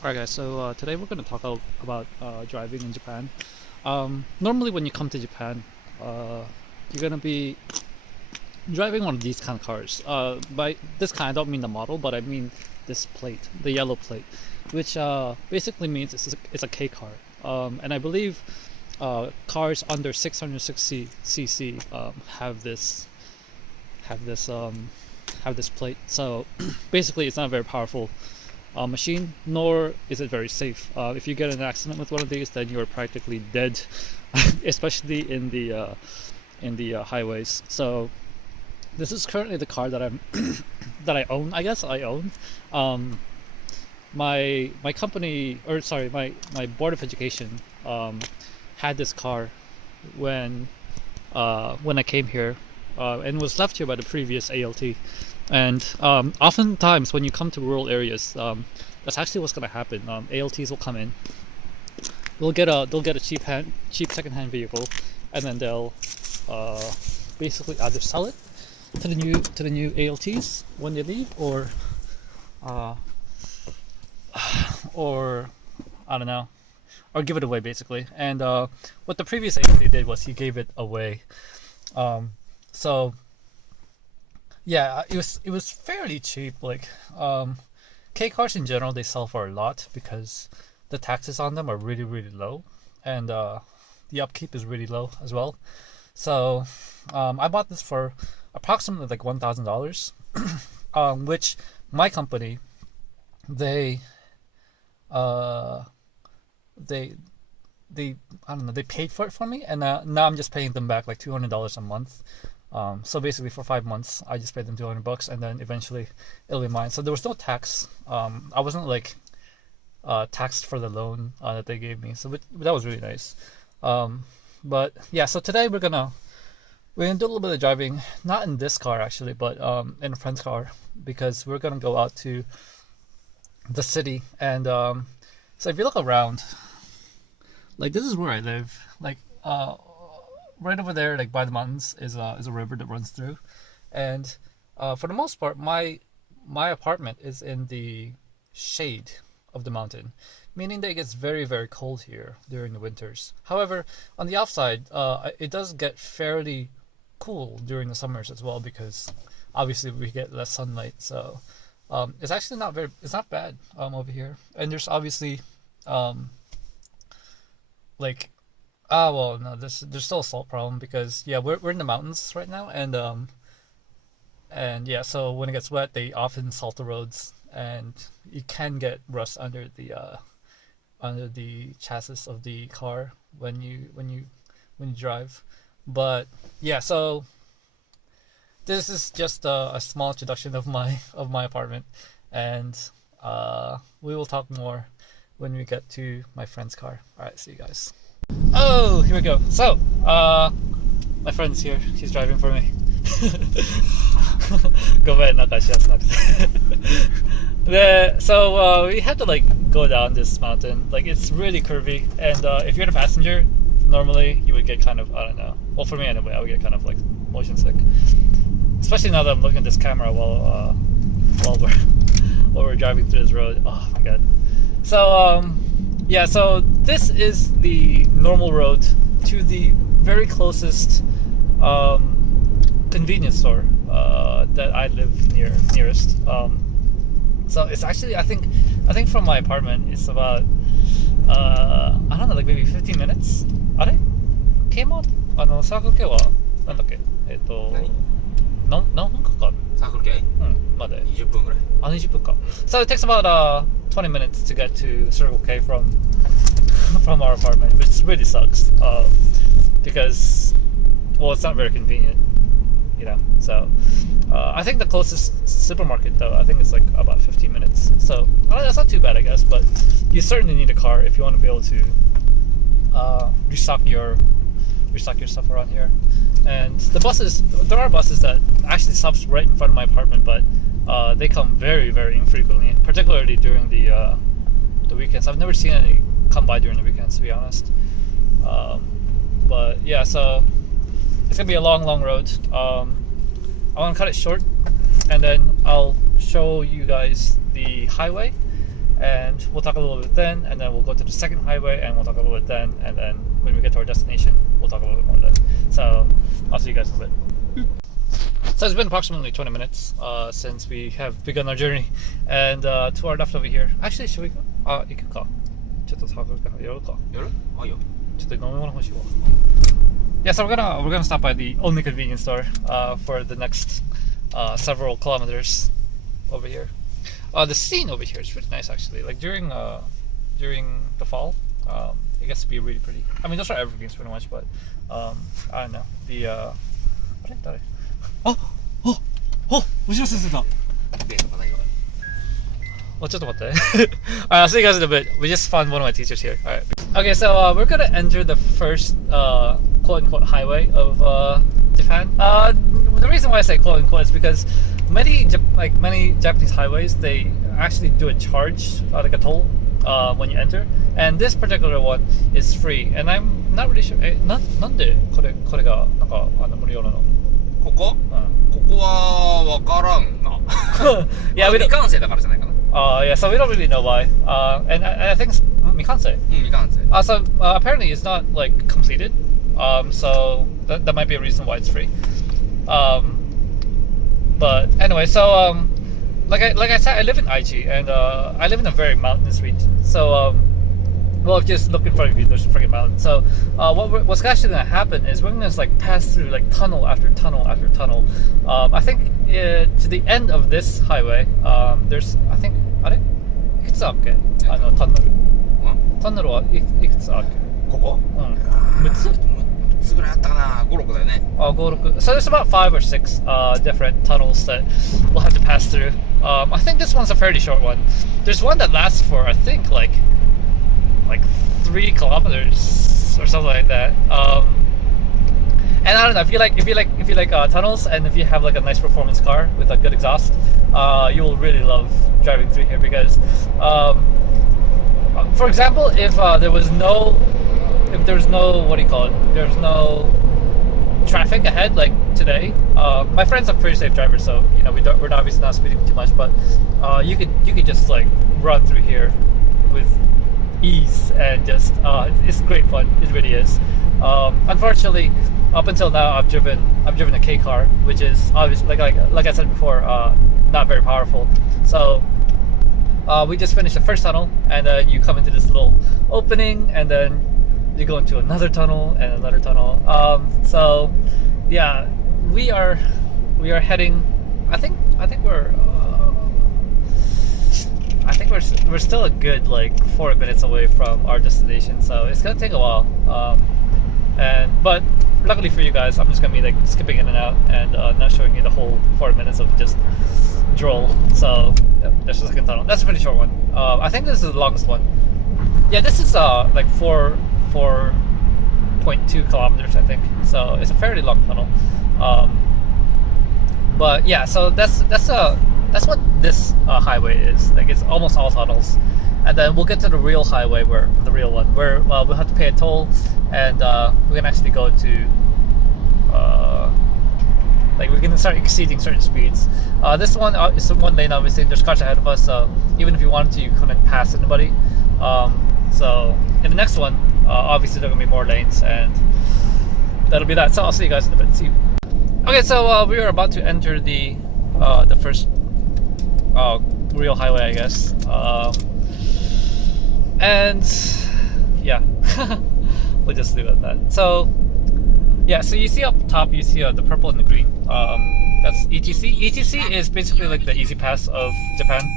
Alright guys, so today we're going to talk about driving in Japan. Normally when you come to Japan, you're going to be driving one of these kind of cars. By this kind, I don't mean the model, but I mean this plate, the yellow plate, which basically means it's a K car. And I believe cars under 660 cc have this have this plate. So basically, it's not a very powerful machine, nor is it very safe. If you get in an accident with one of these, then you're practically dead, especially in the highways. So this is currently the car that I'm that I own. I guess I own. Um, my company, or sorry, my board of education had this car when when I came here, and was left here by the previous ALT. And oftentimes, when you come to rural areas, that's actually what's going to happen. ALTs will come in. They'll get a cheap secondhand vehicle, and then they'll uh, basically either sell it to the new ALTs when they leave, uh, or I don't know, or give it away basically. And what the previous ALT did was he gave it away. Um, so yeah, it was fairly cheap. Like K cars in general, they sell for a lot because the taxes on them are really low, and the upkeep is really low as well. So I bought this for approximately like $1,000, which my company they uh, they they I don't know, they paid for it for me, and now I'm just paying them back like $200 a month. So basically, for 5 months, I just paid them $200, and then eventually it'll be mine. So there was no tax. I wasn't like taxed for the loan that they gave me. So that was really nice. But yeah, so today we're gonna do a little bit of driving, not in this car actually, but in a friend's car, because we're gonna go out to the city. And so if you look around, like this is where I live. Like right over there, like by the mountains, is a river that runs through, and for the most part, my apartment is in the shade of the mountain, meaning that it gets very cold here during the winters. However, on the outside, it does get fairly cool during the summers as well, because obviously we get less sunlight. So it's actually it's not bad over here. And there's obviously um, like well, no, there's still a salt problem because yeah, we're in the mountains right now, and yeah, so when it gets wet, they often salt the roads, and you can get rust under the chassis of the car when you drive. But yeah, so this is just a small introduction of my apartment, and we will talk more when we get to my friend's car. All right, see you guys. Oh, here we go. So, my friend's here. She's driving for me. ごめん、なんかしやすなくて。で so we had to like go down this mountain. Like it's really curvy, and if you're the passenger, normally you would get kind of, I don't know. Well, for me anyway, I would get kind of like motion sick. Especially now that I'm looking at this camera while we're while we're driving through this road. Oh my god. So yeah, so this is the normal road to the very closest convenience store that I live nearest. So it's actually, I think from my apartment it's about I don't know, like maybe 15 minutes. あれ？京王サークル系はなんだっけ？何何分かかる？サークル系まで。20分ぐらい。20分か。So it takes about 20 minutes to get to Circle K from from our apartment, which really sucks because, well, it's not very convenient, you know. So I think the closest supermarket, though, I think it's like about 15 minutes. So that's not too bad, I guess. But you certainly need a car if you want to be able to restock your stuff around here. And there are buses that actually stops right in front of my apartment, but they come very infrequently, particularly during the weekends. I've never seen any come by during the weekends, to be honest. But yeah, so it's gonna be a long road. I want to cut it short, and then I'll show you guys the highway and we'll talk a little bit then, and then we'll go to the second highway and we'll talk a little bit then, and then when we get to our destination, we'll talk a little bit more then. So I'll see you guys in a bit. So it's been approximately 20 minutes since we have begun our journey, and to our left over here, actually, should we go? 行くか。ちょっと食べるか。寄るか。寄る？あ、いいよ。ちょっと飲み物欲しいわ。Yeah, so we're gonna stop by the only convenience store for the next several kilometers over here. The scene over here is really nice actually. Like during the fall, it gets to be really pretty. I mean, those are evergreens pretty much, but I don't know. The oh,後ろ先生だ。Well, just what the? Alright, I'll see you guys in a bit. We just found one of my teachers here. Alright. Okay, so we're gonna enter the first quote-unquote highway of Japan. The reason why I say quote-unquote is because many Japanese highways, they actually do a charge, like a toll, when you enter. And this particular one is free. And I'm not really sure. なんでこれがなんか無料なの？ここ？ここはわからんな。Yeah, we don't. 未完成だからじゃないかな。Yeah, so we don't really know why. And I think it's Mikansei. So apparently it's not like completed. So that might be a reason why it's free. But anyway, so like I said, I live in Aichi, and I live in a very mountainous region. So well, just look in front of you, there's a freaking mountain. So what's actually gonna happen is we're gonna like pass through like tunnel after tunnel after tunnel. I think to the end of this highway, there's I think あれいくつあっけタンネルタンネルはいくつあっけここ6つ6つぐらいあったかな5、6だよね5、6 So there's about 5 or 6 different tunnels that we'll have to pass through. I think this one's a fairly short one. There's one that lasts for I think like 3 kilometers or something like that. And I don't know, if you like tunnels, and if you have like a nice performance car with a good exhaust, you will really love driving through here because, for example, if there's no what do you call it? There's no traffic ahead like today. My friend's a pretty safe driver, so you know we're obviously not speeding too much, but you could just like run through here with ease and just it's great fun. It really is. Unfortunately, up until now, I've driven a K car, which is obviously like I said before, not very powerful. So we just finished the first tunnel, and then you come into this little opening, and then you go into another tunnel and another tunnel. So yeah, we are heading. I think we're still a good like 4 minutes away from our destination, so it's gonna take a while. But luckily for you guys, I'm just gonna be like skipping in and out and not showing you the whole 4 minutes of just droll. So yeah, there's the second tunnel. That's a pretty short one. I think this is the longest one. Yeah, this is like 4.2 kilometers, I think. So it's a fairly long tunnel. But yeah, so that's what this highway is. Like it's almost all tunnels. And then we'll get to the real highway, where we'll have to pay a toll, and we can actually go to like we can start exceeding certain speeds. This one is one lane, obviously. There's cars ahead of us, so even if you wanted to, you couldn't pass anybody. So in the next one, obviously there are gonna be more lanes, and that'll be that. So I'll see you guys in a bit. See you. Okay, so we are about to enter the first real highway, I guess. And yeah, we'll just leave it at that. So yeah, so you see up top, you see the purple and the green. That's ETC. ETC is basically like the easy pass of Japan,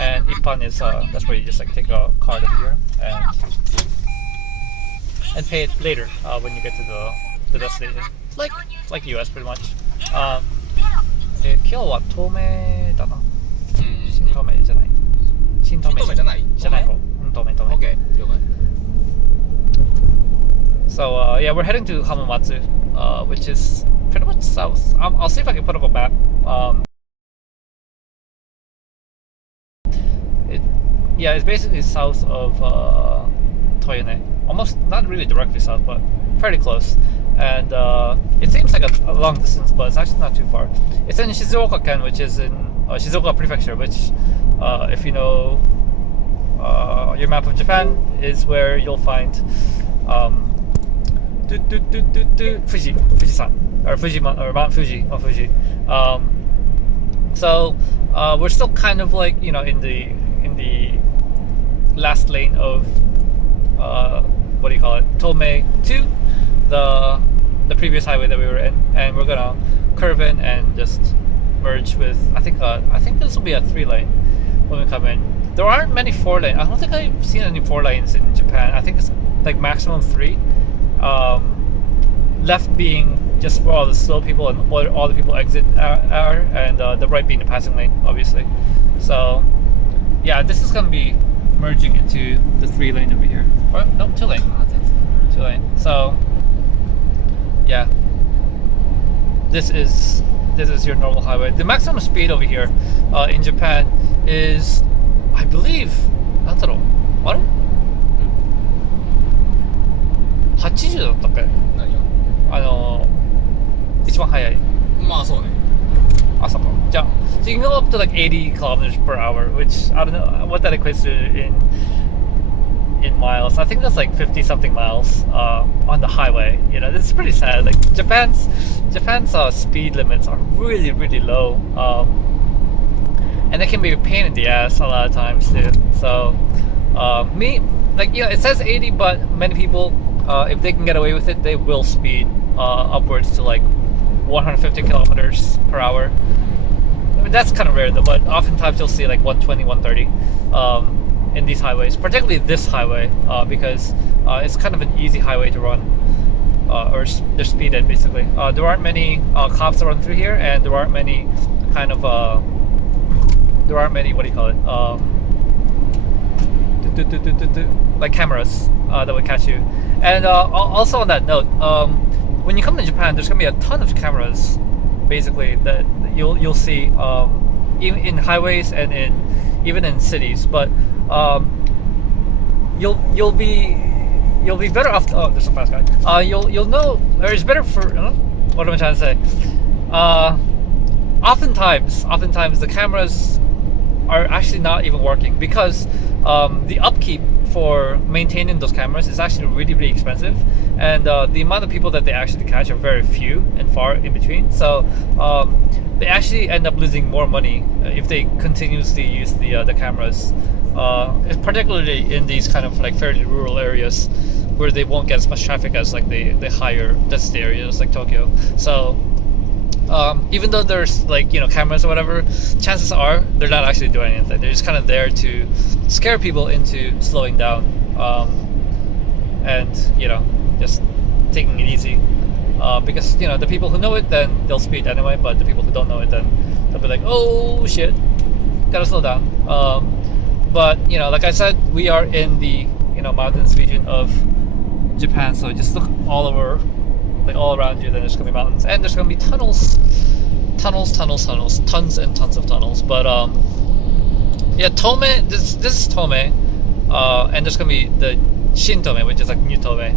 and Ippan is that's where you just like take a card over here and pay it later when you get to the destination, like US pretty much. 今日は透明だな。新透明じゃない。新透明じゃない。じゃない方。透明。Okay. So yeah, we're heading to Hamamatsu, which is pretty much south. I'll see if I can put up a map. It's basically south of Toyone. Almost not really directly south, but fairly close. And it seems like a long distance, but it's actually not too far. It's in Shizuoka-ken, which is in Shizuoka Prefecture, which if you know your map of Japan is where you'll find Fujisan or Fujima or Mount Fuji. Mount Fuji. So we're still kind of like in the last lane of what do you call it, Tomei to the previous highway that we were in, and we're gonna curve in and just merge with I think this will be a 3-lane when we come in. There aren't many 4-lane. I don't think I've seen any 4 lanes in Japan. I think it's like maximum 3. Left being just where all the slow people and all the people exit are, and the right being the passing lane, obviously. So yeah, this is gonna be merging into the 3-lane over here. Or no, 2-lane. 2-lane. So yeah, this is your normal highway. The maximum speed over here in Japan is, I believe, なんだろう、あれ80だったっけ？何が？一番速い。まあそうね。あ、そっか。じゃあ、so you can go up to like 80 kilometers per hour, which I don't know what that equates to in miles. I think that's like 50 something miles on the highway. It's pretty sad. Like Japan's speed limits are really, really low, and they can be a pain in the ass a lot of times too. So it says 80, but many people, if they can get away with it, they will speed upwards to like 150 kilometers per hour. I mean, that's kind of rare though, but oftentimes you'll see like 120, 130 in these highways, particularly this highway, because it's kind of an easy highway to run, or they're speeded basically. There aren't many cops that run through here, and there aren't many kind of what do you call it, like cameras that would catch you. And also on that note, when you come to Japan, there's gonna be a ton of cameras basically that you'll see even in highways and even in cities, but you'll be better off. Oh, there's a fast guy. You'll know, or it's better for. What am I trying to say? Oftentimes the cameras are actually not even working because the upkeep for maintaining those cameras is actually really, really expensive, and the amount of people that they actually catch are very few and far in between. So they actually end up losing more money if they continuously use the cameras, particularly in these kind of like fairly rural areas where they won't get as much traffic as like the higher density areas like Tokyo. So even though there's like cameras or whatever, chances are they're not actually doing anything. They're just kind of there to scare people into slowing down, and just taking it easy, because the people who know it, then they'll speed anyway, but the people who don't know it, then they'll be like, oh shit, gotta slow down. But like I said, we are in the mountains region of Japan, so just look all over, like all around you. Then there's gonna be mountains, and there's gonna be tunnels, tons and tons of tunnels. But yeah, Tomei. This is Tomei, and there's gonna be the Shin Tomei, which is like New Tomei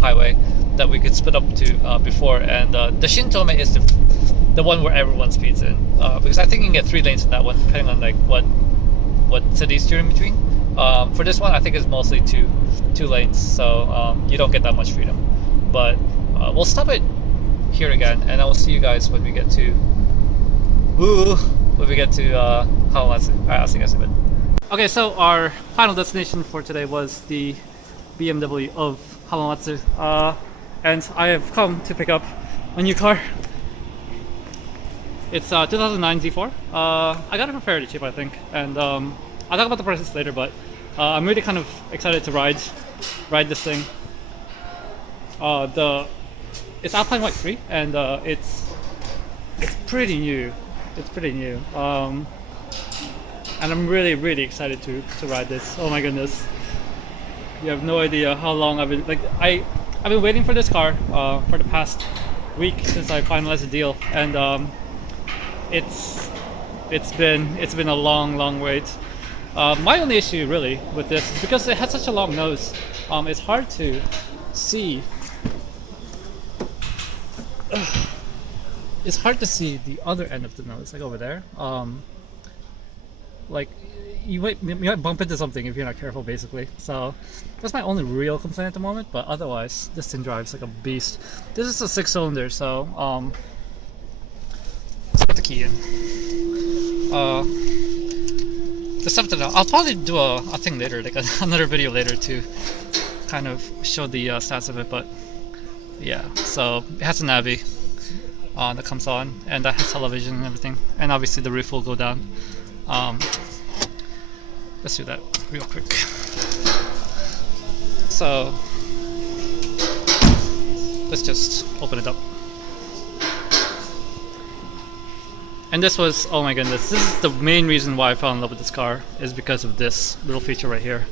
highway that we could split up to before, and the Shin Tomei is the one where everyone speeds in, because I think you can get 3 lanes in that one, depending on like what cities you're in between. For this one, I think it's mostly two lanes, so you don't get that much freedom. But we'll stop it here again, and I will see you guys when we get to Hamamatsu. Alright, I'll see you guys in a bit. Okay, so our final destination for today was the BMW of Hamamatsu, and I have come to pick up a new car. It's 2009 Z4. I got it for fairly cheap, I think, and I'll talk about the prices later, but I'm really kind of excited to ride this thing. It's Alpine White 3, and it's pretty new. It's pretty new, and I'm really, really excited to ride this. Oh my goodness! You have no idea how long I've been waiting for this car for the past week since I finalized the deal, and it's been a long wait. My only issue really with this is because it has such a long nose. It's hard to see. It's hard to see the other end of the nose, like over there. Like you might bump into something if you're not careful, basically. So that's my only real complaint at the moment. But otherwise, this thing drives like a beast. This is a 6-cylinder, so let's put the key in. The stuff that I'll probably do a thing later, like another video later to kind of show the stats of it. But yeah, so it has a navi that comes on, and that has television and everything, and obviously the roof will go down. Let's do that real quick. So let's just open it up. And this was, oh my goodness, this is the main reason why I fell in love with this car, is because of this little feature right here.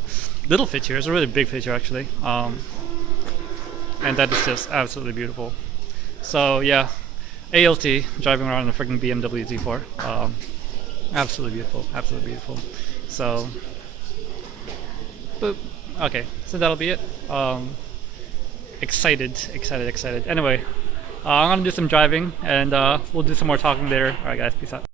Little feature, it's a really big feature actually. And that is just absolutely beautiful. So yeah, ALT, driving around in a freaking BMW Z4. Absolutely beautiful, absolutely beautiful. So, boop. Okay, so that'll be it. Excited. Anyway, I'm gonna do some driving, and we'll do some more talking later. Alright guys, peace out.